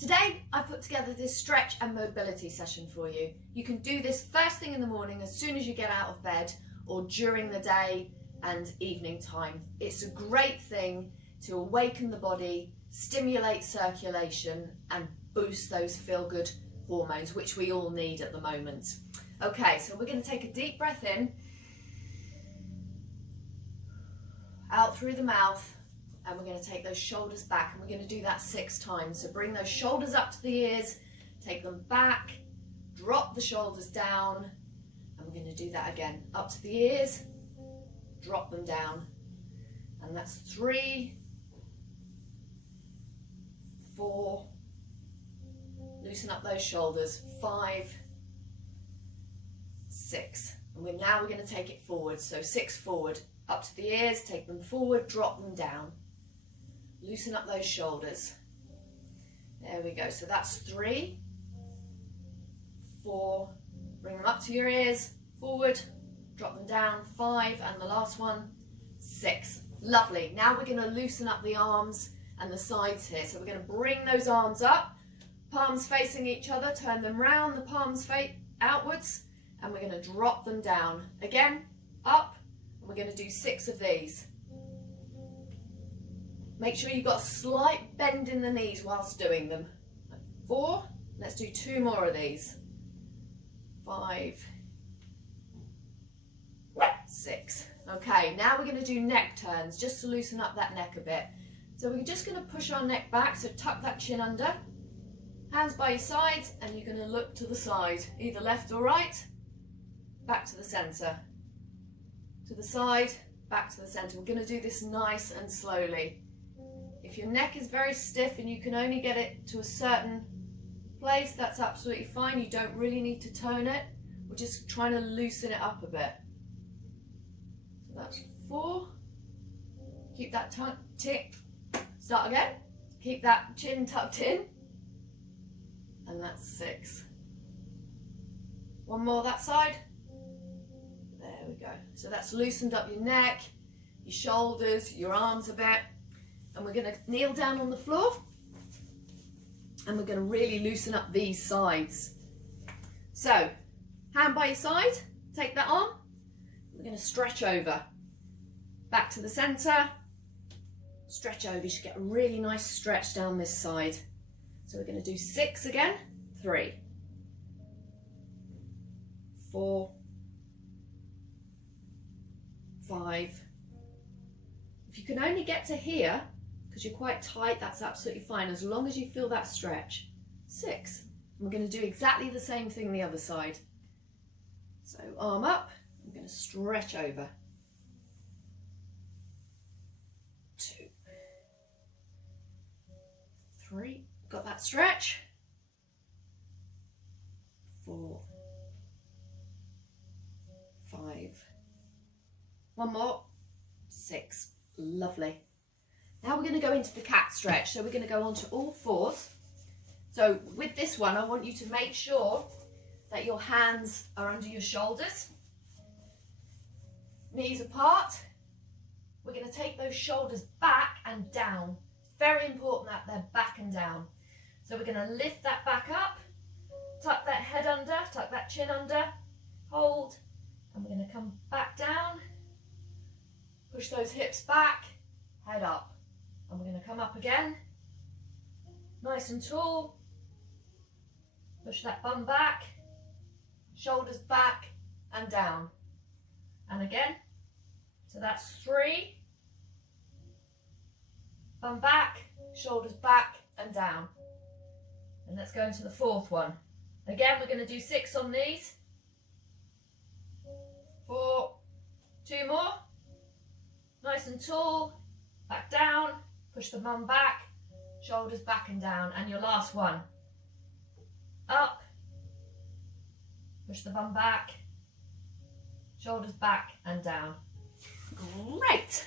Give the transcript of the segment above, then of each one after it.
Today I put together this stretch and mobility session for you. You can do this first thing in the morning as soon as you get out of bed or during the day and evening time. It's a great thing to awaken the body, stimulate circulation and boost those feel-good hormones, which we all need at the moment. Okay, so we're going to take a deep breath in, out through the mouth, and we're going to take those shoulders back, and we're going to do that 6 times. So bring those shoulders up to the ears, take them back, drop the shoulders down, and we're going to do that again. Up to the ears, drop them down. And that's 3, 4, loosen up those shoulders, 5, 6. And now we're going to take it forward. So 6 forward, up to the ears, take them forward, drop them down. Loosen up those shoulders. There we go. So that's 3, 4, bring them up to your ears, forward, drop them down, 5, and the last one, 6. Lovely. Now we're going to loosen up the arms and the sides here. So we're going to bring those arms up, palms facing each other, turn them round, the palms outwards, and we're going to drop them down. Again, up, and we're going to do 6 of these. Make sure you've got a slight bend in the knees whilst doing them. 4, let's do 2 more of these. 5, 6. Okay, now we're going to do neck turns just to loosen up that neck a bit. So we're just going to push our neck back, so tuck that chin under. Hands by your sides, and you're going to look to the side, either left or right. Back to the centre. To the side, back to the centre. We're going to do this nice and slowly. If your neck is very stiff and you can only get it to a certain place, that's absolutely fine. You don't really need to tone it. We're just trying to loosen it up a bit. So that's 4. Keep that tick. Start again. Keep that chin tucked in. And that's 6. One more that side. There we go. So that's loosened up your neck, your shoulders, your arms a bit. And we're going to kneel down on the floor, and we're going to really loosen up these sides. So, hand by your side, take that on. We're going to stretch over. Back to the centre, stretch over. You should get a really nice stretch down this side. So we're going to do 6 again. 3, 4, 5. If you can only get to here, because you're quite tight, that's absolutely fine, as long as you feel that stretch. 6. And we're going to do exactly the same thing the other side. So arm up, I'm going to stretch over. 2, 3, got that stretch. 4, 5. One more. 6. Lovely. Now we're going to go into the cat stretch. So we're going to go onto all 4s. So with this one, I want you to make sure that your hands are under your shoulders. Knees apart. We're going to take those shoulders back and down. Very important that they're back and down. So we're going to lift that back up, tuck that head under, tuck that chin under, hold, and we're going to come back down, push those hips back, head up. And we're going to come up again, nice and tall, push that bum back, shoulders back and down. And again, so that's 3, bum back, shoulders back and down. And let's go into the 4th one. Again, we're going to do 6 on these. 4, 2 more, nice and tall, back down. Push the bum back, shoulders back and down, and your last one. Up, push the bum back, shoulders back and down. Great!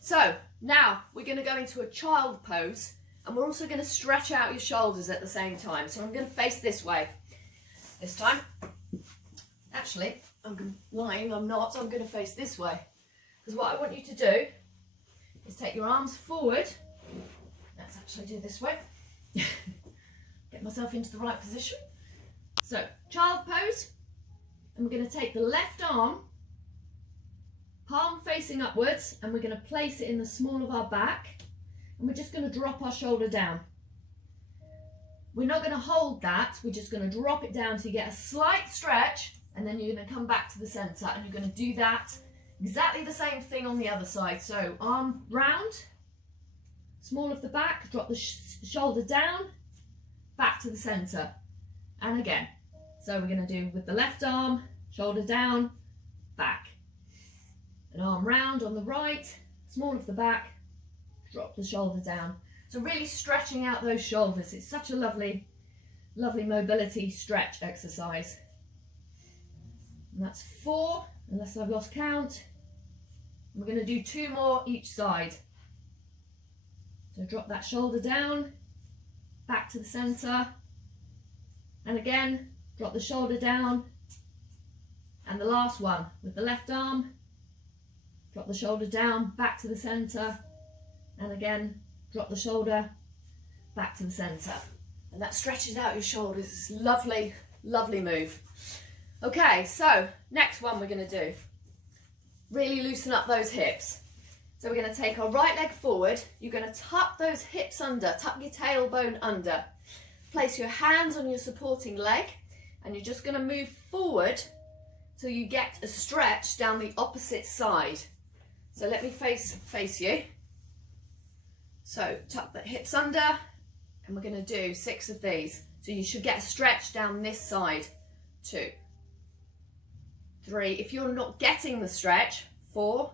So now we're going to go into a child pose, and we're also going to stretch out your shoulders at the same time. So I'm going to face this way this time. Actually, I'm lying, I'm not. I'm going to face this way, because what I want you to do is take your arms forward. Let's actually do this way. myself into the right position. So, child pose, and we're going to take the left arm, palm facing upwards, and we're going to place it in the small of our back, and we're just going to drop our shoulder down. We're not going to hold that, we're just going to drop it down to get a slight stretch, and then you're going to come back to the centre, and you're going to do that exactly the same thing on the other side. So arm round, small of the back, drop the shoulder down, back to the centre, and again. So we're going to do with the left arm, shoulder down, back. An arm round on the right, small of the back, drop the shoulder down. So really stretching out those shoulders. It's such a lovely, lovely mobility stretch exercise. And that's 4, unless I've lost count. We're going to do 2 more each side. So drop that shoulder down, back to the centre, and again, drop the shoulder down. And the last one, with the left arm, drop the shoulder down, back to the centre, and again, drop the shoulder, back to the centre. And that stretches out your shoulders. It's a lovely, lovely move. Okay, so next one we're going to do. Really loosen up those hips. So we're going to take our right leg forward. You're going to tuck those hips under, tuck your tailbone under. Place your hands on your supporting leg, and you're just going to move forward till you get a stretch down the opposite side. So let me face you. So tuck the hips under, and we're going to do 6 of these. So you should get a stretch down this side. 2, 3. If you're not getting the stretch, 4,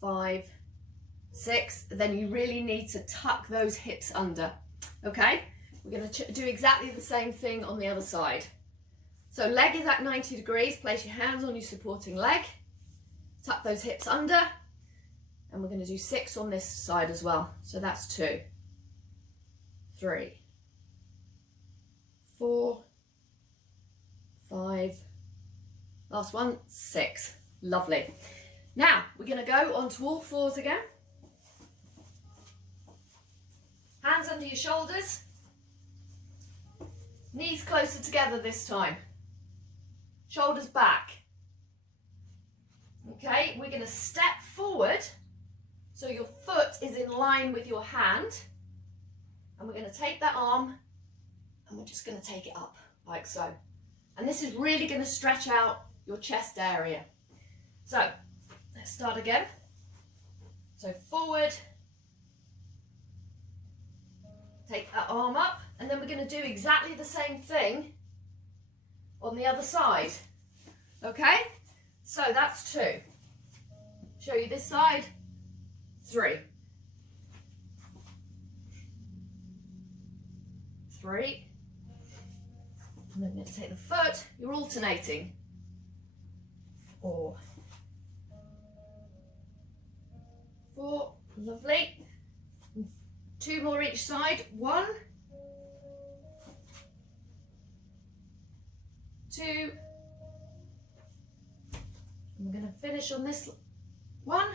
5, 6, then you really need to tuck those hips under. Okay, we're going to do exactly the same thing on the other side. So leg is at 90 degrees, place your hands on your supporting leg, tuck those hips under, and we're going to do 6 on this side as well. So that's 2, 3, 4, 5, last one, 6. Lovely. Now we're going to go onto all fours again. Hands under your shoulders, knees closer together this time, shoulders back. Okay, we're going to step forward so your foot is in line with your hand, and we're going to take that arm and we're just going to take it up like so. And this is really going to stretch out your chest area. So let's start again. So forward, take that arm up, and then we're going to do exactly the same thing on the other side. Okay, so that's 2. Show you this side. 3, 3, and then we're going to take the foot. You're alternating. 4, 4, lovely. 2 more each side. 1, 2, and we're going to finish on this one,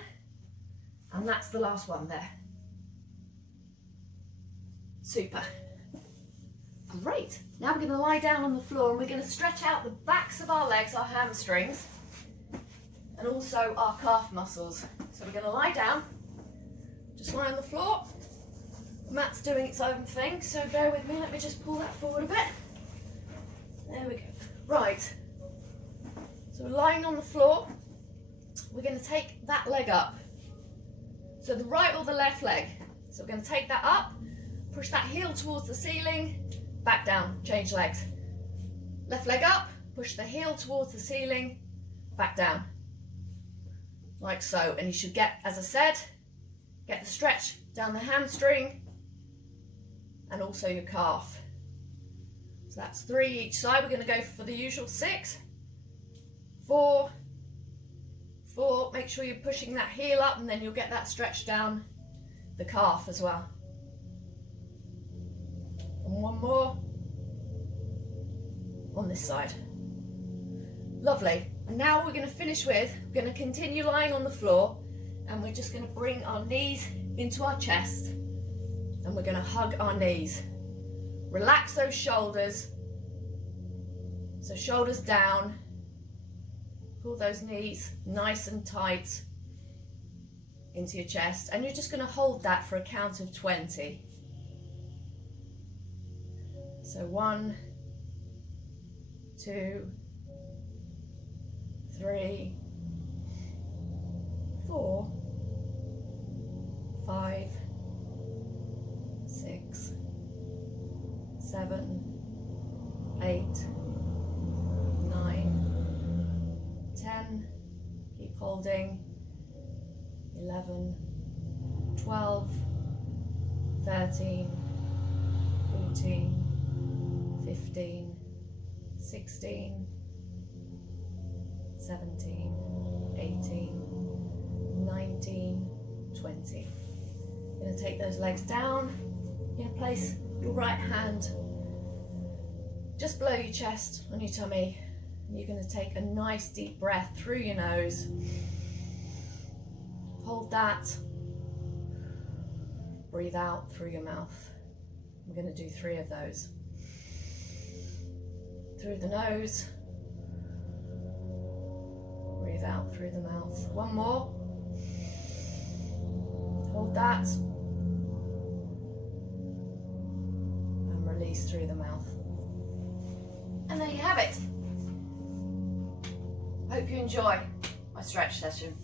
and that's the last one there. Super. Great. Now we're going to lie down on the floor, and we're going to stretch out the backs of our legs, our hamstrings, and also our calf muscles. So we're going to lie down, just lie on the floor. The mat's doing its own thing, so bear with me. Let me just pull that forward a bit. There we go. Right. So we're lying on the floor. We're going to take that leg up. So the right or the left leg. So we're going to take that up, push that heel towards the ceiling, back down, change legs. Left leg up, push the heel towards the ceiling, back down. Like so. And you should get, as I said, get the stretch down the hamstring and also your calf. So that's 3 each side. We're going to go for the usual 6, 4, 4. Make sure you're pushing that heel up, and then you'll get that stretch down the calf as well. And 1 more on this side. Lovely. And now we're going to finish with, we're going to continue lying on the floor, and we're just going to bring our knees into our chest, and we're going to hug our knees. Relax those shoulders. So shoulders down. Pull those knees nice and tight into your chest. And you're just going to hold that for a count of 20. So 1, 2, 3, 4, 5, 6, 7, 8, 9, 10, keep holding, 11, 12, 13, 14, 15, 16, 17, 18, 19, 20. You're going to take those legs down. You're going to place your right hand just below your chest on your tummy. And you're going to take a nice deep breath through your nose. Hold that. Breathe out through your mouth. I'm going to do 3 of those. Through the nose. Breathe out through the mouth. 1 more. Hold that. And release through the mouth. And there you have it. Hope you enjoy my stretch session.